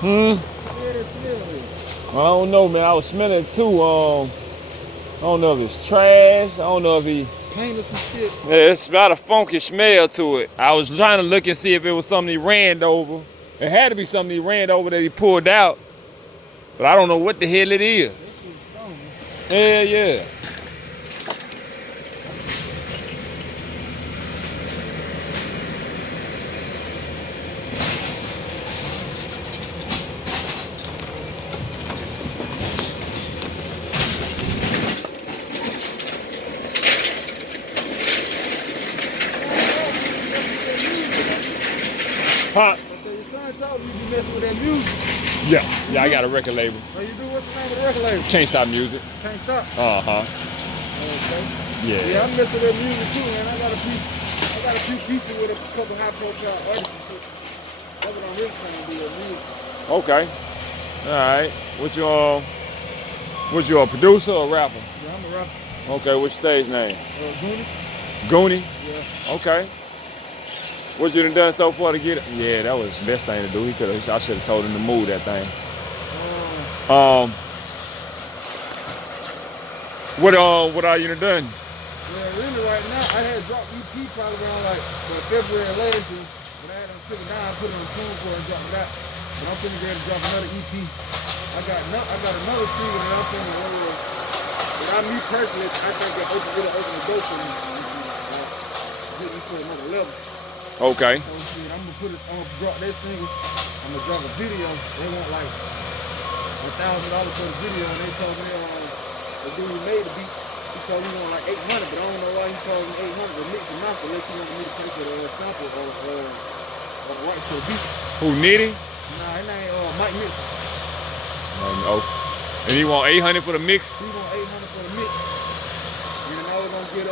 Slim. I don't know, man. I was smelling it too. I don't know if it's trash. I don't know if he painted some shit. Yeah, it's about a funky smell to it. I was trying to look and see if it was something he ran over. It had to be something he ran over that he pulled out. But I don't know what the hell it is. Hell yeah. Huh? So your son told you be messing with that music. Yeah, I got a record label. Oh, you do? What's the name of the record label? Can't Stop Music. Can't Stop. Uh-huh. Okay. Yeah. Yeah, I'm messing with that music too, man. I got a few pieces with a couple high profile artists. That's what I'm really trying to do with music. Okay. All right. What you a producer or a rapper? Yeah, I'm a rapper. Okay, what's your stage name? Goonie. Goonie? Yeah. Okay. What you done so far to get it? Yeah, that was the best thing to do. I should have told him to move that thing. What are you done? Yeah, really right now, I had dropped EP probably around like February last year. But I had took it down, put it on TuneCore and dropped it out. But I'm finna get to drop another EP. I got another single that I'm finna roll with. But me personally, I think it really opened the door for me. Get me to another level. Okay. So shit, I'm gonna drop that single. I'm gonna drop a video. They want like $1,000 for the video, and they told me the dude who made the beat, he told me he want like 800, but I don't know why he told me 800 to mix and master unless he wanted me to pay for the sample or the rights to the beat. Who, Nitty? Nah, his name Mike Mixon. Oh. And he want 800 for the mix? He want 800 for the mix. And I was gonna get